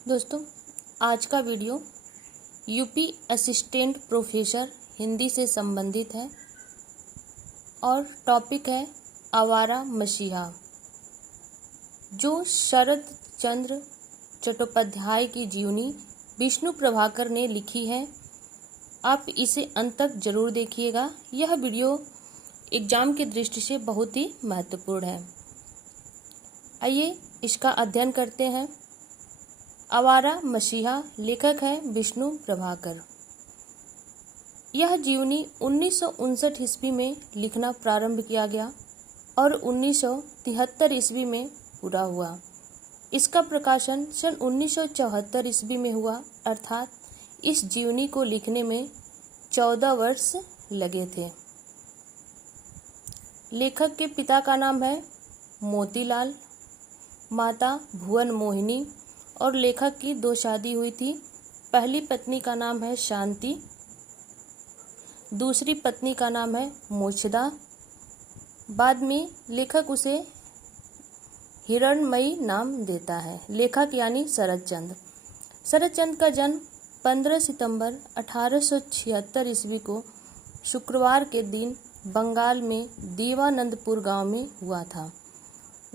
दोस्तों, आज का video UP assistant professor Hindi से संबंधित है और टॉपिक है आवारा मसीहा, जो शरद चंद्र चट्टोपाध्याय की जीवनी विष्णु प्रभाकर ने लिखी है। आप इसे अंत तक जरूर देखिएगा। यह वीडियो एग्जाम की दृष्टि से बहुत ही महत्वपूर्ण है। आइए इसका अध्ययन करते हैं। आवारा मसीहा, लेखक है विष्णु प्रभाकर। यह जीवनी 1959 ईस्वी में लिखना प्रारंभ किया गया और 1973 ईस्वी में पूरा हुआ। इसका प्रकाशन सन 1974 ईस्वी में हुआ, अर्थात इस जीवनी को लिखने में 14 वर्ष लगे थे। लेखक के पिता का नाम है मोतीलाल, माता भुवन मोहिनी और लेखक की 2 शादी हुई थी। पहली पत्नी का नाम है शांति, दूसरी पत्नी का नाम है मोक्षदा। बाद में लेखक उसे हिरणमयी नाम देता है। लेखक यानी शरदचंद्र। शरदचंद्र का जन्म 15 सितंबर 1876 ईस्वी को शुक्रवार के दिन बंगाल में देवानंदपुर गांव में हुआ था।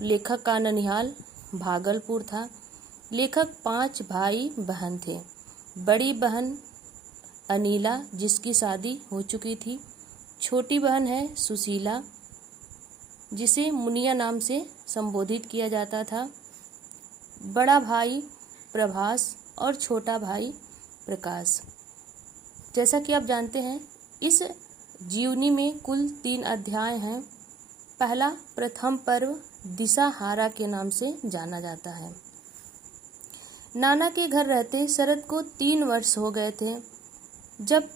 लेखक का ननिहाल भागलपुर था। लेखक 5 भाई बहन थे। बड़ी बहन अनीला, जिसकी शादी हो चुकी थी। छोटी बहन है सुशीला, जिसे मुनिया नाम से संबोधित किया जाता था। बड़ा भाई प्रभास और छोटा भाई प्रकाश। जैसा कि आप जानते हैं, इस जीवनी में कुल 3 अध्याय हैं। पहला प्रथम पर्व दिशाहारा के नाम से जाना जाता है। नाना के घर रहते शरद को 3 वर्ष हो गए थे। जब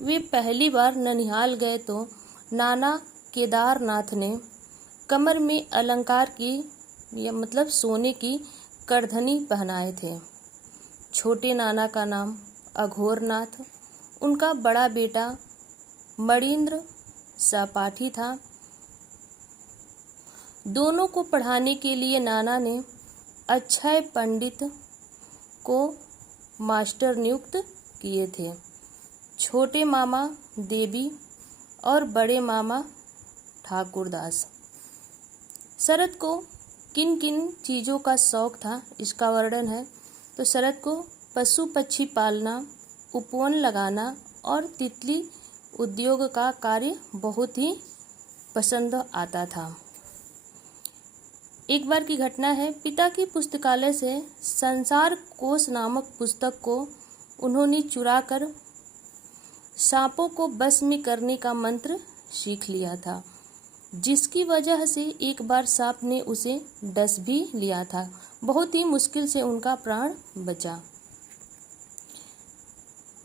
वे पहली बार ननिहाल गए तो नाना केदारनाथ ने कमर में अलंकार की मतलब सोने की करधनी पहनाए थे। छोटे नाना का नाम अघोरनाथ, उनका बड़ा बेटा मणीन्द्र सहपाठी था। दोनों को पढ़ाने के लिए नाना ने अक्षय पंडित को मास्टर नियुक्त किए थे। छोटे मामा देवी और बड़े मामा ठाकुरदास। शरद को किन किन चीज़ों का शौक था, इसका वर्णन है। तो शरद को पशु पक्षी पालना, उपवन लगाना और तितली उद्योग का कार्य बहुत ही पसंद आता था। एक बार की घटना है, पिता की पुस्तकालय से संसार कोश नामक पुस्तक को उन्होंने चुराकर सांपों को बस में करने का मंत्र सीख लिया था, जिसकी वजह से एक बार सांप ने उसे डस भी लिया था। बहुत ही मुश्किल से उनका प्राण बचा।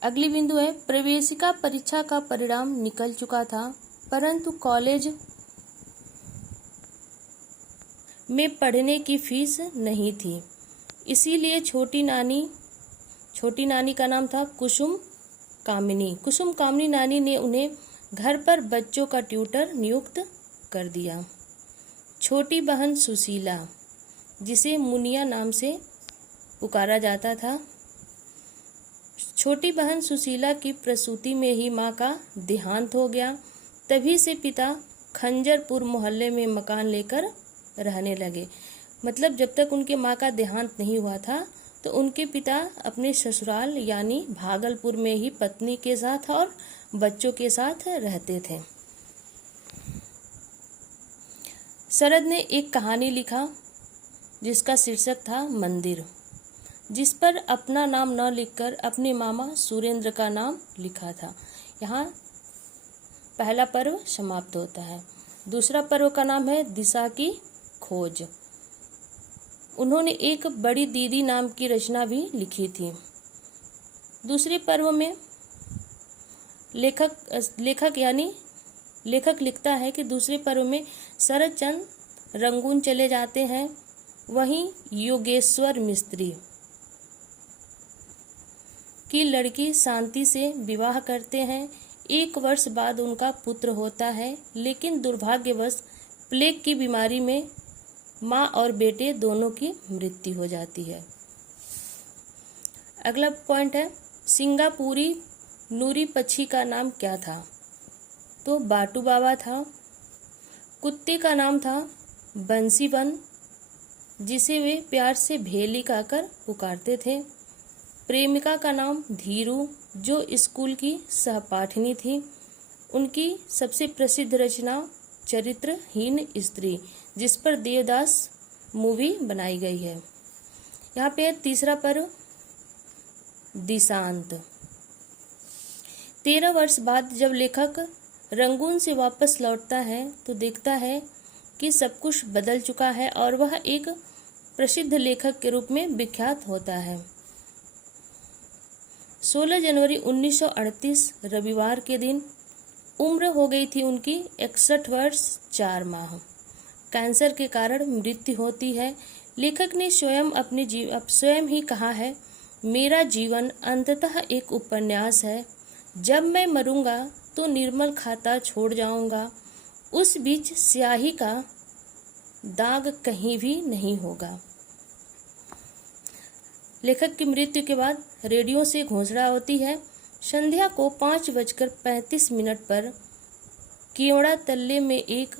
अगली बिंदु है, प्रवेशिका परीक्षा का परिणाम निकल चुका था, परंतु कॉलेज में पढ़ने की फीस नहीं थी। इसीलिए छोटी नानी का नाम था कुसुम कामिनी नानी ने उन्हें घर पर बच्चों का ट्यूटर नियुक्त कर दिया। छोटी बहन सुशीला, जिसे मुनिया नाम से पुकारा जाता था, छोटी बहन सुशीला की प्रसूति में ही माँ का देहांत हो गया। तभी से पिता खंजरपुर मोहल्ले में मकान लेकर रहने लगे। मतलब जब तक उनके माँ का देहांत नहीं हुआ था तो उनके पिता अपने ससुराल यानी भागलपुर में ही पत्नी के साथ और बच्चों के साथ रहते थे। शरद ने एक कहानी लिखा जिसका शीर्षक था मंदिर, जिस पर अपना नाम न लिखकर अपने मामा सुरेंद्र का नाम लिखा था। यहाँ पहला पर्व समाप्त होता है। दूसरा पर्व का नाम है दिशा की खोज। उन्होंने एक बड़ी दीदी नाम की रचना भी लिखी थी। दूसरे पर्व में लेखक लिखता है कि दूसरे पर्व में शरदचंद्र रंगून चले जाते हैं। वहीं योगेश्वर मिस्त्री की लड़की शांति से विवाह करते हैं। 1 वर्ष बाद उनका पुत्र होता है, लेकिन दुर्भाग्यवश प्लेग की बीमारी में माँ और बेटे दोनों की मृत्यु हो जाती है। अगला पॉइंट है, सिंगापुरी नूरी पक्षी का नाम क्या था? तो बाटू बाबा था। कुत्ते का नाम था बंसीवन, जिसे वे प्यार से भेली कहकर पुकारते थे। प्रेमिका का नाम धीरू, जो स्कूल की सहपाठिनी थी। उनकी सबसे प्रसिद्ध रचना चरित्रहीन स्त्री, जिस पर देवदास मूवी बनाई गई है। यहाँ पे तीसरा पर्व दिशांत। 13 वर्ष बाद जब लेखक रंगून से वापस लौटता है तो देखता है कि सब कुछ बदल चुका है और वह एक प्रसिद्ध लेखक के रूप में विख्यात होता है। 16 जनवरी 1938 रविवार के दिन उम्र हो गई थी उनकी 61 वर्ष 4 माह। कैंसर के कारण मृत्यु होती है। लेखक ने स्वयं ही कहा है, मेरा जीवन अंततः एक उपन्यास है। जब मैं मरूंगा तो निर्मल खाता छोड़ जाऊंगा, उस बीच स्याही का दाग कहीं भी नहीं होगा। लेखक की मृत्यु के बाद रेडियो से घोषणा होती है, संध्या को 5:35 पर कियोड़ा तल्ले में एक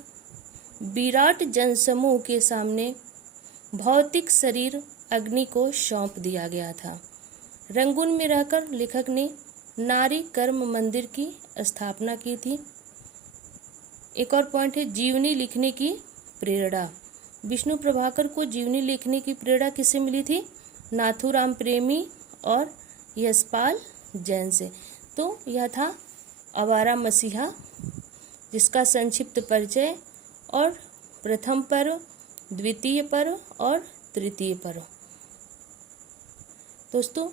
विराट जनसमूह के सामने भौतिक शरीर अग्नि को सौंप दिया गया था। रंगून में रहकर लेखक ने नारी कर्म मंदिर की स्थापना की थी। एक और पॉइंट है, जीवनी लिखने की प्रेरणा। विष्णु प्रभाकर को जीवनी लिखने की प्रेरणा किससे मिली थी? नाथूराम प्रेमी और यशपाल जैन से। तो यह था आवारा मसीहा, जिसका संक्षिप्त परिचय और प्रथम पर्व, द्वितीय पर्व और तृतीय पर्व। दोस्तों,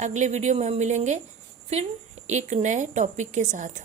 अगले वीडियो में हम मिलेंगे फिर एक नए टॉपिक के साथ।